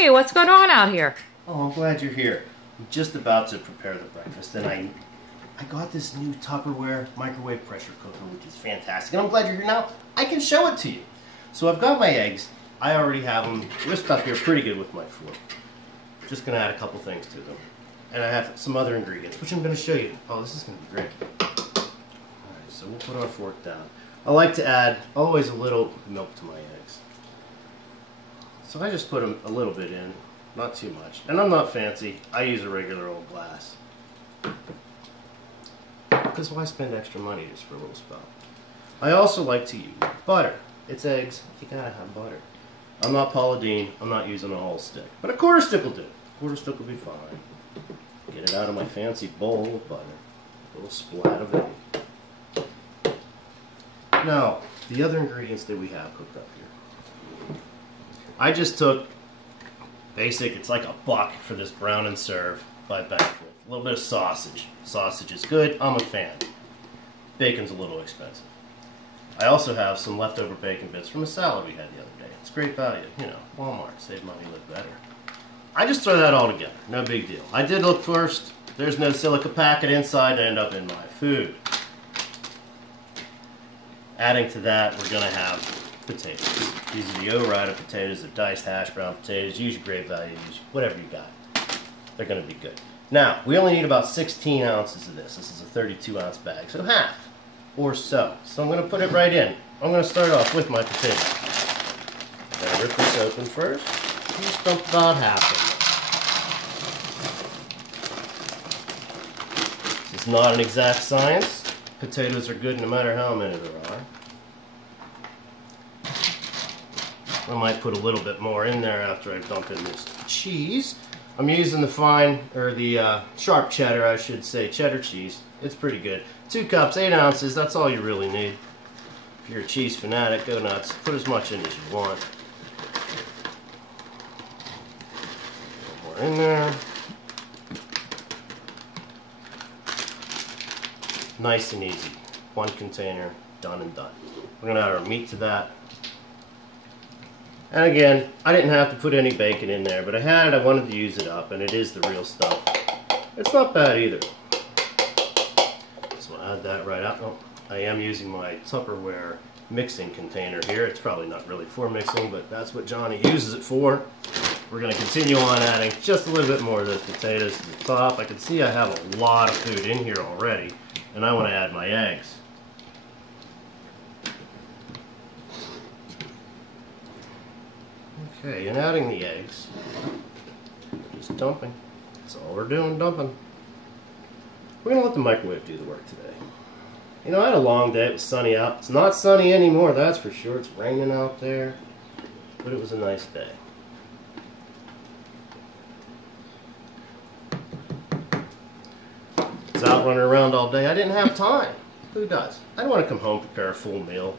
Hey, what's going on out here? Oh, I'm glad you're here. I'm just about to prepare the breakfast, and I got this new Tupperware microwave pressure cooker, which is fantastic. And I'm glad you're here now. I can show it to you. So I've got my eggs. I already have them whisked up here pretty good with my fork. Just going to add a couple things to them. And I have some other ingredients, which I'm going to show you. Oh, this is going to be great. Alright, so we'll put our fork down. I like to add always a little milk to my eggs. So I just put a little bit in, not too much. And I'm not fancy. I use a regular old glass. Because why spend extra money just for a little spout? I also like to use butter. It's eggs. You gotta have butter. I'm not Paula Deen. I'm not using a whole stick. But a quarter stick will do. A quarter stick will be fine. Get it out of my fancy bowl of butter. A little splat of egg. Now, the other ingredients that we have cooked up here. I just took basic, it's like $1 for this brown and serve by Banquet. A little bit of sausage. Sausage is good. I'm a fan. Bacon's a little expensive. I also have some leftover bacon bits from a salad we had the other day. It's great value. You know, Walmart. Save money, live better. I just throw that all together. No big deal. I did look first. There's no silica packet inside to end up in my food. Adding to that, we're going to have potatoes. These are the O-Rider potatoes. They're diced hash brown potatoes. Use your great value. Use whatever you got. They're going to be good. Now, we only need about 16 ounces of this. This is a 32-ounce bag, so half or so. So I'm going to put it right in. I'm going to start off with my potatoes. I'm going to rip this open first. Just dump about half of it. This is not an exact science. Potatoes are good no matter how many there are. I might put a little bit more in there after I dump in this cheese. I'm using the sharp cheddar, I should say, cheddar cheese. It's pretty good. 2 cups, 8 ounces, that's all you really need. If you're a cheese fanatic, go nuts. Put as much in as you want. A little more in there. Nice and easy. 1 container, done and done. We're going to add our meat to that. And again, I didn't have to put any bacon in there, but I had it, I wanted to use it up, and it is the real stuff. It's not bad either. So I'll add that right out. Oh, I am using my Tupperware mixing container here. It's probably not really for mixing, but that's what Johnny uses it for. We're going to continue on adding just a little bit more of those potatoes to the top. I can see I have a lot of food in here already, and I want to add my eggs. Okay, and adding the eggs, just dumping. That's all we're doing, dumping. We're going to let the microwave do the work today. You know, I had a long day. It was sunny out. It's not sunny anymore, that's for sure. It's raining out there, but it was a nice day. I was out running around all day. I didn't have time. Who does? I don't want to come home, prepare a full meal.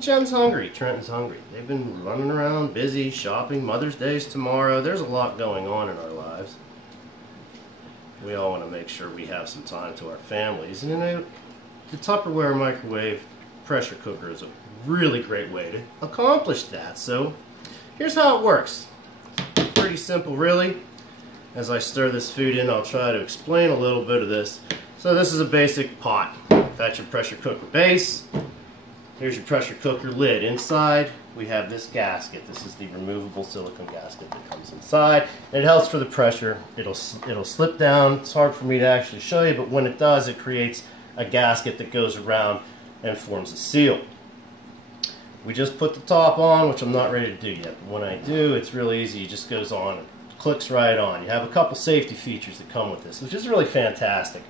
Jen's hungry. Trenton's hungry. They've been running around, busy, shopping. Mother's Day's tomorrow. There's a lot going on in our lives. We all want to make sure we have some time to our families. And you know, the Tupperware microwave pressure cooker is a really great way to accomplish that. So here's how it works. Pretty simple, really. As I stir this food in, I'll try to explain a little bit of this. So this is a basic pot. That's your pressure cooker base. Here's your pressure cooker lid. Inside, we have this gasket. This is the removable silicone gasket that comes inside. It helps for the pressure. It'll slip down. It's hard for me to actually show you, but when it does, it creates a gasket that goes around and forms a seal. We just put the top on, which I'm not ready to do yet. But when I do, it's really easy. It just goes on. It clicks right on. You have a couple safety features that come with this, which is really fantastic.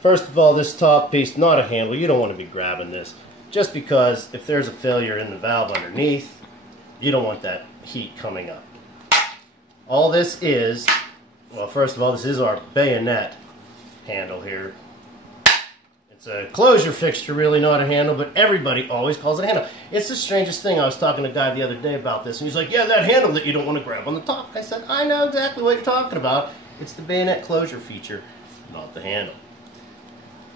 First of all, this top piece, not a handle. You don't want to be grabbing this. Just because if there's a failure in the valve underneath, you don't want that heat coming up. All this is, well, first of all, this is our bayonet handle here. It's a closure fixture, really, not a handle, but everybody always calls it a handle. It's the strangest thing. I was talking to a guy the other day about this, and he's like, yeah, that handle that you don't want to grab on the top. I said, I know exactly what you're talking about. It's the bayonet closure feature, not the handle.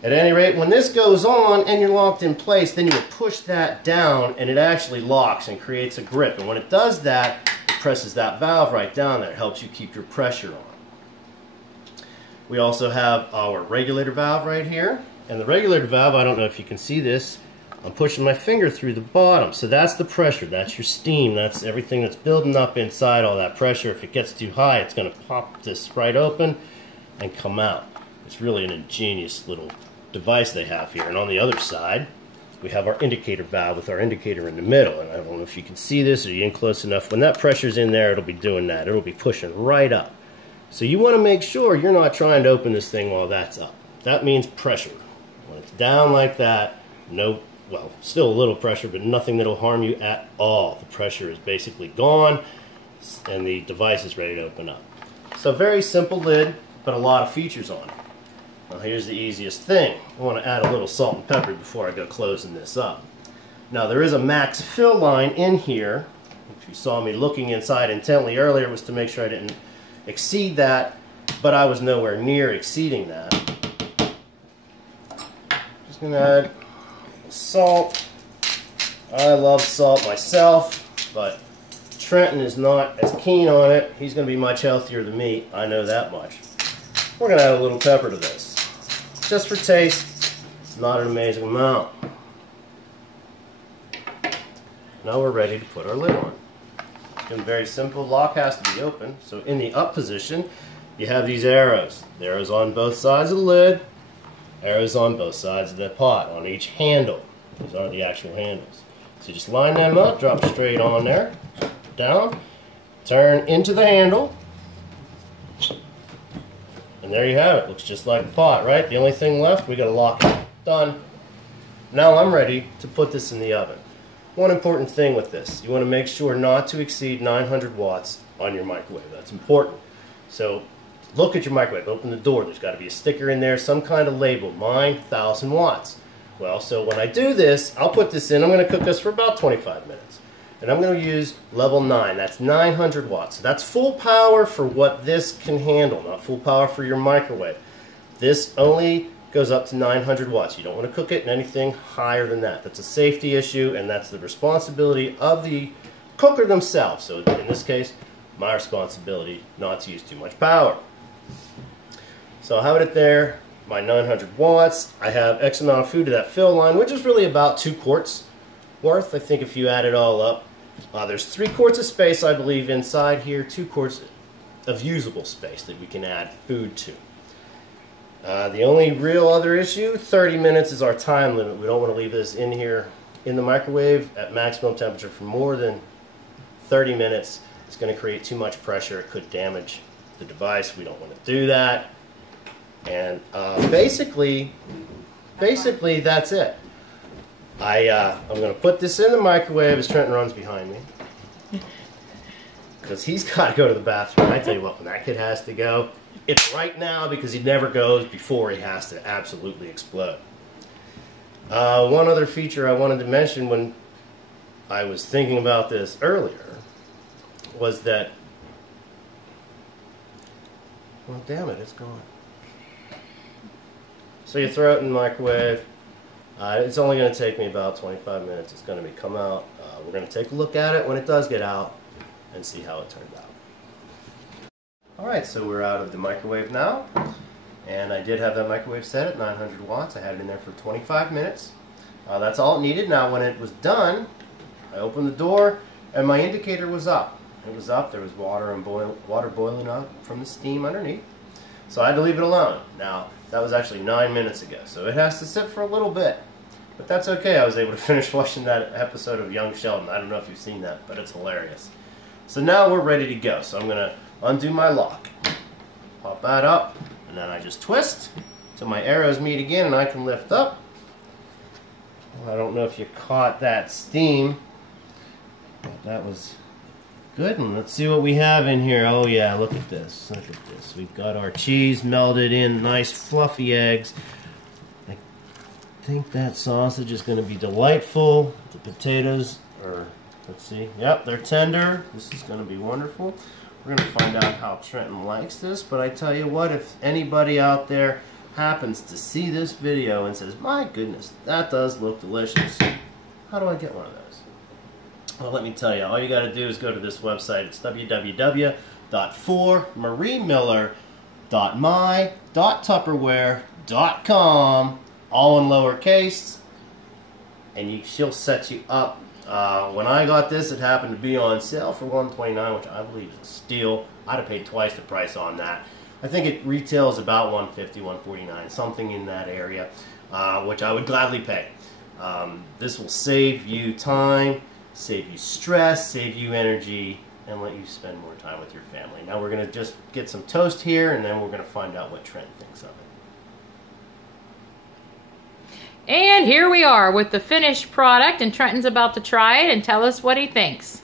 At any rate, when this goes on and you're locked in place, then you will push that down and it actually locks and creates a grip. And when it does that, it presses that valve right down there. It helps you keep your pressure on. We also have our regulator valve right here. And the regulator valve, I don't know if you can see this, I'm pushing my finger through the bottom. So that's the pressure, that's your steam, that's everything that's building up inside all that pressure. If it gets too high, it's going to pop this right open and come out. It's really an ingenious little device they have here. And on the other side, we have our indicator valve with our indicator in the middle. And I don't know if you can see this, or you're in close enough. When that pressure's in there, it'll be doing that. It'll be pushing right up. So you want to make sure you're not trying to open this thing while that's up. That means pressure. When it's down like that, no, well, still a little pressure, but nothing that'll harm you at all. The pressure is basically gone, and the device is ready to open up. So very simple lid, but a lot of features on it. Now here's the easiest thing. I want to add a little salt and pepper before I go closing this up. Now there is a max fill line in here. If you saw me looking inside intently earlier, it was to make sure I didn't exceed that, but I was nowhere near exceeding that. Just going to add salt. I love salt myself, but Trenton is not as keen on it. He's going to be much healthier than me. I know that much. We're going to add a little pepper to this. Just for taste, not an amazing amount. Now we're ready to put our lid on. It's very simple. Lock has to be open. So in the up position, you have these arrows. The arrows on both sides of the lid, arrows on both sides of the pot, on each handle. These aren't the actual handles. So you just line them up, drop straight on there, down, turn into the handle, and there you have it. Looks just like a pot, right? The only thing left, we got to lock it. Done. Now I'm ready to put this in the oven. One important thing with this, you want to make sure not to exceed 900 watts on your microwave. That's important. So look at your microwave, open the door. There's got to be a sticker in there, some kind of label. Mine, 1000 watts. Well, so when I do this, I'll put this in. I'm going to cook this for about 25 minutes. And I'm going to use level 9. That's 900 watts. So that's full power for what this can handle, not full power for your microwave. This only goes up to 900 watts. You don't want to cook it in anything higher than that. That's a safety issue, and that's the responsibility of the cooker themselves. So in this case, my responsibility not to use too much power. So I'll have it there, my 900 watts. I have X amount of food to that fill line, which is really about 2 quarts worth. I think if you add it all up, there's 3 quarts of space, I believe, inside here, 2 quarts of usable space that we can add food to. The only real other issue, 30 minutes is our time limit. We don't want to leave this in here in the microwave at maximum temperature for more than 30 minutes. It's going to create too much pressure. It could damage the device. We don't want to do that. And basically that's it. I'm going to put this in the microwave as Trenton runs behind me, because he's got to go to the bathroom. I tell you what, when that kid has to go, it's right now, because he never goes before he has to absolutely explode. One other feature I wanted to mention when I was thinking about this earlier was that, well, damn it, it's gone. So you throw it in the microwave. It's only going to take me about 25 minutes. It's going to come out. We're going to take a look at it when it does get out and see how it turned out. Alright, so we're out of the microwave now. And I did have that microwave set at 900 watts. I had it in there for 25 minutes. That's all it needed. Now when it was done, I opened the door and my indicator was up. It was up. There was water boiling up from the steam underneath. So I had to leave it alone. Now, that was actually 9 minutes ago, so it has to sit for a little bit. But that's okay. I was able to finish watching that episode of Young Sheldon. I don't know if you've seen that, but it's hilarious. So now we're ready to go. So I'm going to undo my lock. Pop that up, and then I just twist till my arrows meet again and I can lift up. Well, I don't know if you caught that steam, but that was good. And let's see what we have in here. Oh yeah, look at this. Look at this. We've got our cheese melted in, nice fluffy eggs. I think that sausage is going to be delightful. The potatoes are, let's see, yep, they're tender. This is going to be wonderful. We're going to find out how Trenton likes this, but I tell you what, if anybody out there happens to see this video and says, my goodness, that does look delicious, how do I get one of those? Well, let me tell you, all you got to do is go to this website. It's www.formariemiller.my.tupperware.com, all in lowercase, and she'll set you up. When I got this, it happened to be on sale for $129, which I believe is a steal. I'd have paid twice the price on that. I think it retails about $150, $149, something in that area, which I would gladly pay. This will save you time, save you stress, save you energy, and let you spend more time with your family. Now we're going to just get some toast here, and then we're going to find out what Trent thinks of it. And here we are with the finished product, and Trenton's about to try it and tell us what he thinks.